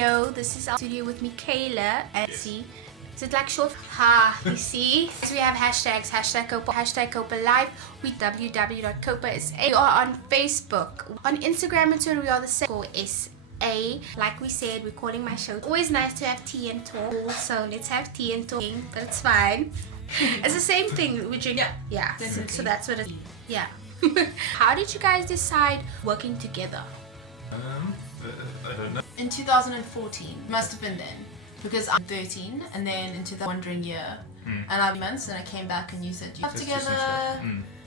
studio. This is our studio with Michaela and see. Is it like short? Ha, you see? So we have hashtags, hashtag Copa, hashtag Copa Live, we www.copa.sa. We are on Facebook. On Instagram and Twitter, we are the same. SA. Like we said, we're calling my show. Always nice to have tea and talk. So let's have tea and talking. That's fine. It's the same thing. We drink. Yeah. So that's what it is. Yeah. How did you guys decide working together? I don't know. In 2014, must have been then, because I'm 13, and then into the wandering year, and I've months, and I came back, and you said you have together.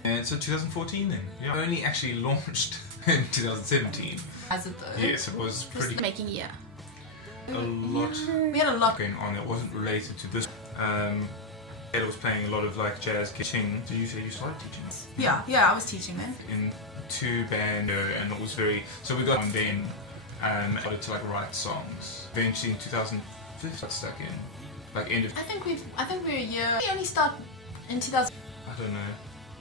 And so 2014 then. Yeah. Only actually launched in 2017. Has it though? Yes, it was pretty. Making year. A lot. We had a lot going on that wasn't related to this. Ed was playing a lot of like jazz teaching. Did you say you started teaching? Yeah, I was teaching then. In 2 band, and it was very. So we got on then, and started to like write songs. Eventually in 2015, got stuck in, like end of. I think we're a year. We only start in 2000. I don't know.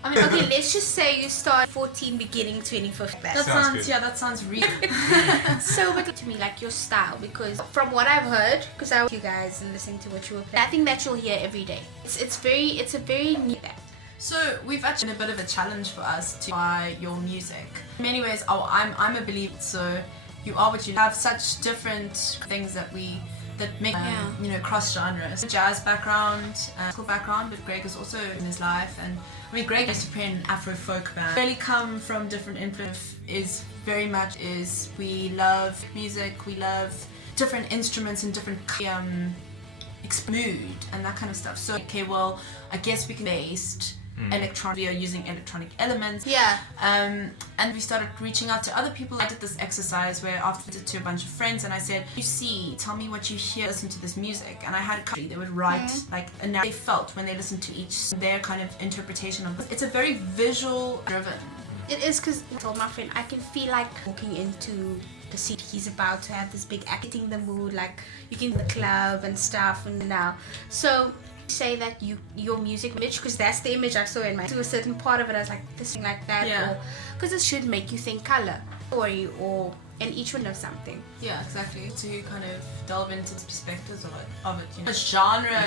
I mean, Okay, let's just say you start 14, beginning 25th. that sounds good. that sounds real. So, but to me, like your style, because from what I've heard, because I was you guys and listening to what you were playing, I think that you'll hear every day. It's a very new thing. So we've actually been a bit of a challenge for us to buy your music. In many ways, I'm a believer. So you are what you have such different things that make cross genres. Jazz background, school background, but Greg is also in his life, and I mean Greg used to play in an Afro folk band. Really come from different influences. We love music, we love different instruments and different mood and that kind of stuff. So okay, well I guess we can based electronic. We are using electronic elements. Yeah. And we started reaching out to other people. I did this exercise where after I did to a bunch of friends, and I said, tell me what you hear, listen to this music. And I had a country, they would write like a narrative they felt when they listened to each, their kind of interpretation of it. It's a very visual driven. It is, because I told my friend, I can feel like walking into the scene. He's about to have this big acting the mood, like you can the club and stuff, and now. So say that your music image, because that's the image I saw in my to a certain part of it. I was like this thing like that, or because it should make you think color, story, or and each one of something. Yeah, exactly. To kind of delve into the perspectives of it. You know, genre,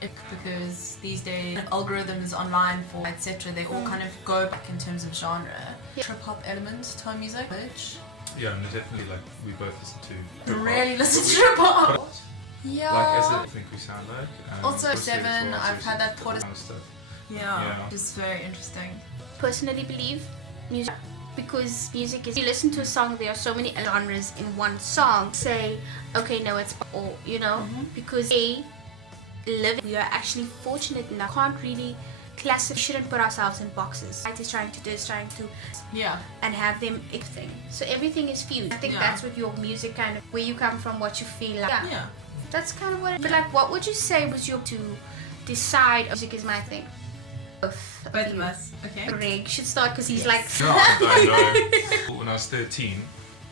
because these days algorithms online for etc. They all kind of go back in terms of genre. Trip hop elements to our music. Yeah, and definitely like we both listen to. Really listen to trip hop. Yeah. Like as I think we sound like. Also 7, I've had that thought. Kind of stuff. Yeah, it's very interesting. Personally believe music, because music is, you listen to a song, there are so many genres in one song. Say, okay, no, it's all, because we are actually fortunate enough, can't really classify, shouldn't put ourselves in boxes. It is trying to and have them everything. So everything is fused. I think that's what your music kind of, where you come from, what you feel like. Yeah. That's kind of what. But like, what would you say was your to decide? Music is my thing. Both of us. Okay. Greg should start because he's like. No, I know. When I was 13,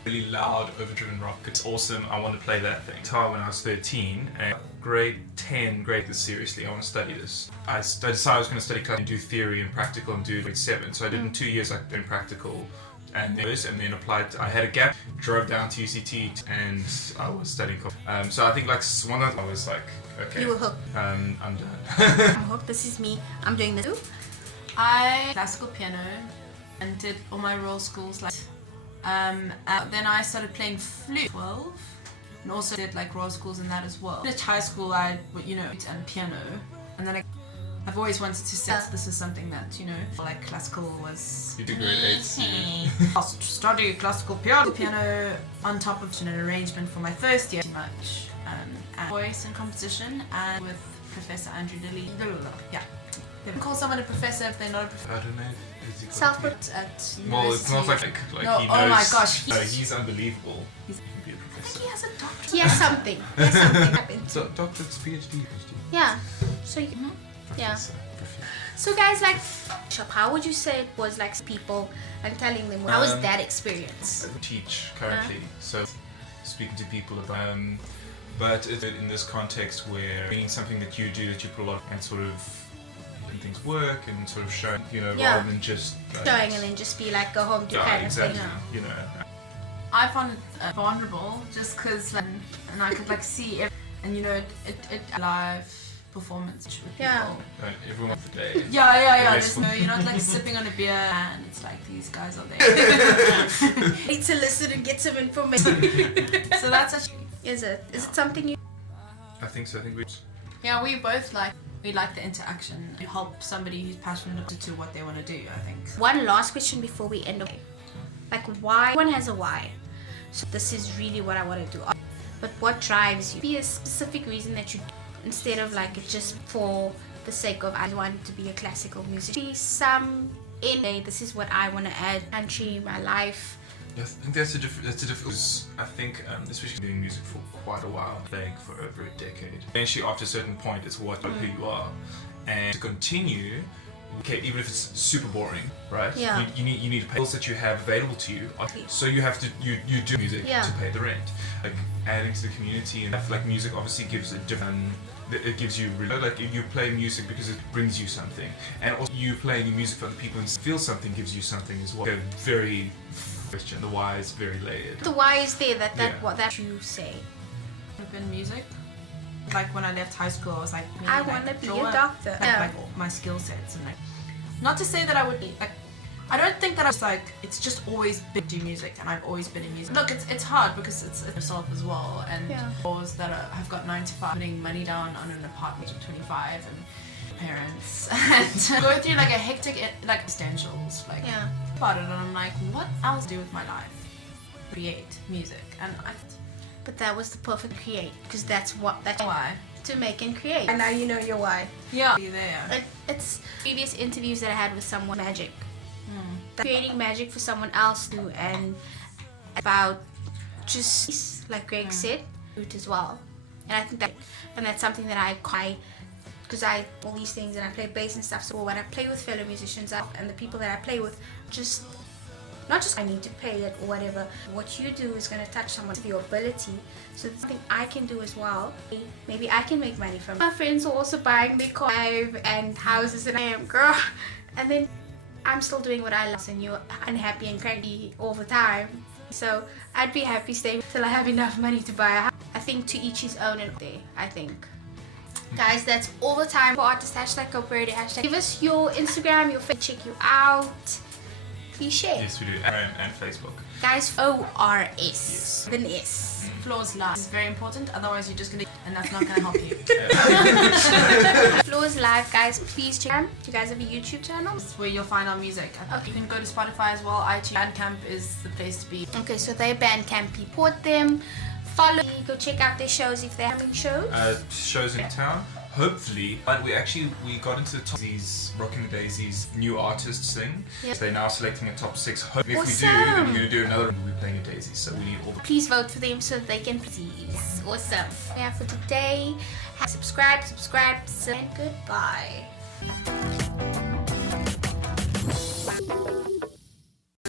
really loud, overdriven rock. It's awesome. I want to play that thing. Guitar when I was 13, and grade 10, this seriously. I want to study this. I decided I was going to study class and do theory and practical and do grade 7. So I did in 2 years. Like doing practical. And then applied. I had a gap, drove down to UCT, and I was studying. So I think like one of them I was like, okay, you were hooked. I'm done. I'm hooked. This is me. I'm doing this too. I classical piano and did all my royal schools. Then I started playing flute. 12, and also did like royal schools in that as well. In high school, I and piano, and then I've always wanted to say this is something that, like classical was... You did grade 8. I study classical piano on top of an arrangement for my first year. Much and voice and composition, and with Professor Andrew Lilly. Yeah. You can call someone a professor if they're not a professor. I don't know. Self-put at university. Well, it's not like no, he knows. Oh my gosh. He's unbelievable. He can be a professor. I think he has a doctorate. He has something. Happened. So, doctorate's PhD. Yeah. So you can... Yeah. So guys, like, how would you say it was like people and telling them how was that experience? I teach currently, so speaking to people about, but in this context where being something that you do that you put a lot and sort of making things work and sort of showing, rather than just showing and then just be like go home to kind exactly, of thing. I found it vulnerable just because, and I could like see, and you know, it live performance with people. Yeah. Everyone of the day. Yeah. There's There's no, you're not like sipping on a beer and it's like these guys are there. Need to listen and get some information. So that's actually. Is it something you? I think so. I think we. Yeah, we both like the interaction. You help somebody who's passionate to what they want to do. I think. One last question before we end. Like, why? One has a why. So this is really what I want to do. But what drives you? Be a specific reason that you, instead of like it's just for the sake of I want to be a classical musician. Be some in. This is what I want to add. Country, my life. I think that's a difficult. I think, especially doing music for quite a while, playing for over a decade. Eventually, after a certain point, it's who you are, and to continue. Okay, even if it's super boring, right? Yeah. You need to pay bills that you have available to you. So you have to you do music Yeah. to pay the rent. Like adding to the community, and like music obviously gives a different. It gives you like you play music because it brings you something, and also you playing music for other people and feel something gives you something as well. A very question. The why is very layered. The why is there Yeah. what that you say. In music. Like when I left high school, I was like, I want to be a doctor. Like all my skill sets and like, not to say that I would be like, I don't think that I was like, it's just always been do music and I've always been in music. Look, it's hard because it's yourself as well, and those that have got 9 to 5, putting money down on an apartment of 25 and parents and go through like a hectic like essentials like about it, and I'm like, what else do with my life? Create music, and But that was the perfect create, because that's why. to make and create. And now you know your why. Yeah, be there. It's previous interviews that I had with someone, magic. Creating magic for someone else too, and about just like Greg said, root as well. And I think that's something that I because I all these things and I play bass and stuff. So when I play with fellow musicians and the people that I play with, just not just I need to pay it or whatever. What you do is going to touch someone with your ability. So it's something I can do as well. Maybe I can make money from it. My friends are also buying their cars and houses, and I am girl. And then I'm still doing what I love, and you're unhappy and cranky all the time. So I'd be happy staying till I have enough money to buy a house. I think to each his own in there, I think. Guys, that's all the time for Artist #CopaRadio #. Give us your Instagram, your Facebook, check you out. Please share. Yes, we do. And Facebook. Guys, ORS. Yes. Then S. Floors live. This is very important, otherwise you're just gonna, and that's not gonna help you. Floors Live, guys, please check. Do you guys have a YouTube channel? That's where you'll find our music. Okay. You can go to Spotify as well. iTunes, Bandcamp is the place to be. Okay, so their Bandcamp, support them. Follow, go check out their shows if they're having shows. Shows in town. Hopefully, but we got into the top these Rocking the Daisies new artists thing. Yep. So they're now selecting a top 6. Hopefully, if we do, Awesome. then we're going to do another. We're playing a Daisies, so we need all the. Please vote for them so they can please. Awesome. Yeah, for today, subscribe, and goodbye.